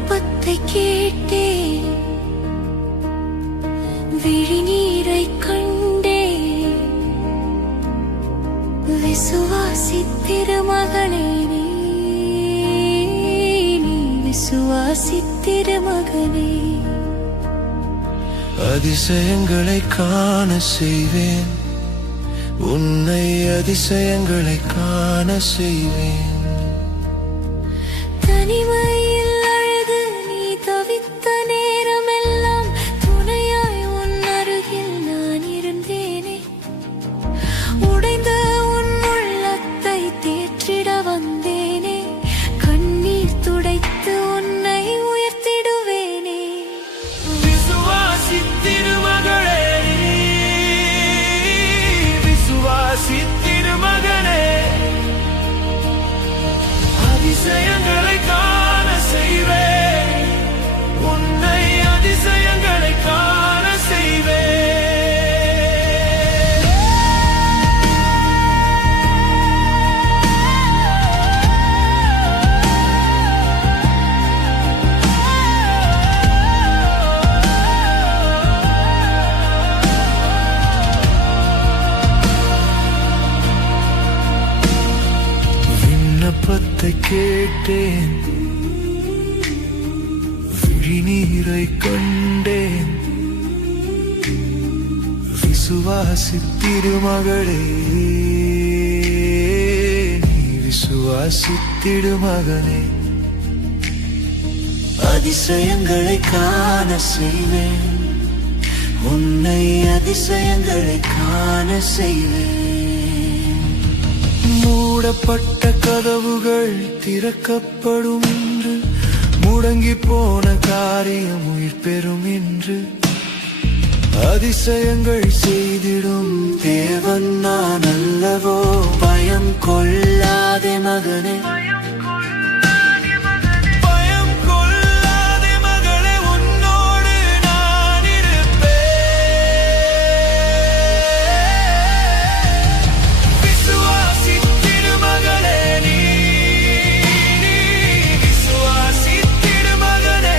விண்ணப்பத்தை கேட்டேன், விழிநீரை கண்டேன். விசுவாசித்திருமகனே, நீ விசுவாசித்திருமகனே. அதிசயங்களை காண செய்வேன், உன்னை அதிசயங்களை காண செய்வேன். தனிமையில் அழுது நீ தவித்த நேரமெல்லாம் துணையாய் உன் அருகில் நான் இருந்தேனே. உடைந்த உன் உள்ளத்தை தேற்றிட வந்தேனே. கண்ணீர் துடைத்து உன்னை உயர்த்திடுவேனே. விசுவாசித்திருமகளே, விசுவாசித்திருமகனே, அதிசயங்களை காண செய்வேன், உன்னை அதிசயங்களை காண செய்வேன். விண்ணப்பத்தை கேட்டேன், விழிநீரை கண்டேன். விசுவாசித்திருமகளே, நீ விசுவாசித்திடுமகனே. அதிசயங்களை காண செய்வேன், உன்னை அதிசயங்களை காண செய்வேன். மூடப்பட்ட கதவுகள் திறக்கப்படும் என்று, முடங்கி போன காரியம் உயிர் பெறும் என்று. அதிசயங்கள் செய்திடும் தேவன் நான் அல்லவோ. பயம் கொள்ளாதே மகனே, பயம் கொள்ளாதே மகளே, உன்னோடு நான் இருப்பேன். விசுவாசித்திடுமகளே, நீ விசுவாசித்திடுமகனே,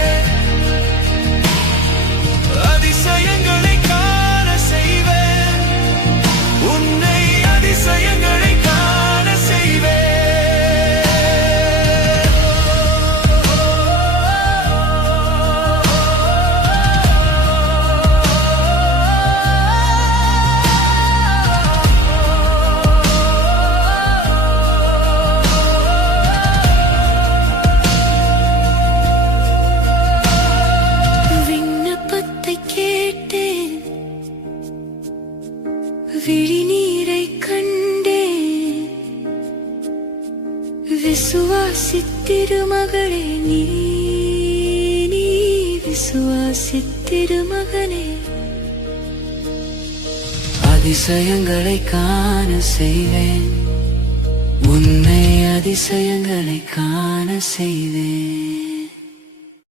அதிசயங்களை காண செய்வேன், உன்னை அதிசயங்களை காண செய்வேன். விண்ணப்பத்தை கேட்டேன், விழிநீரை கண்டேன். விசுவாசித்திருமகளே, நீ விசுவாசித்திருமகனே. அதிசயங்களை காண செய்வேன், உன்னை அதிசயங்களை காண செய்வேன்.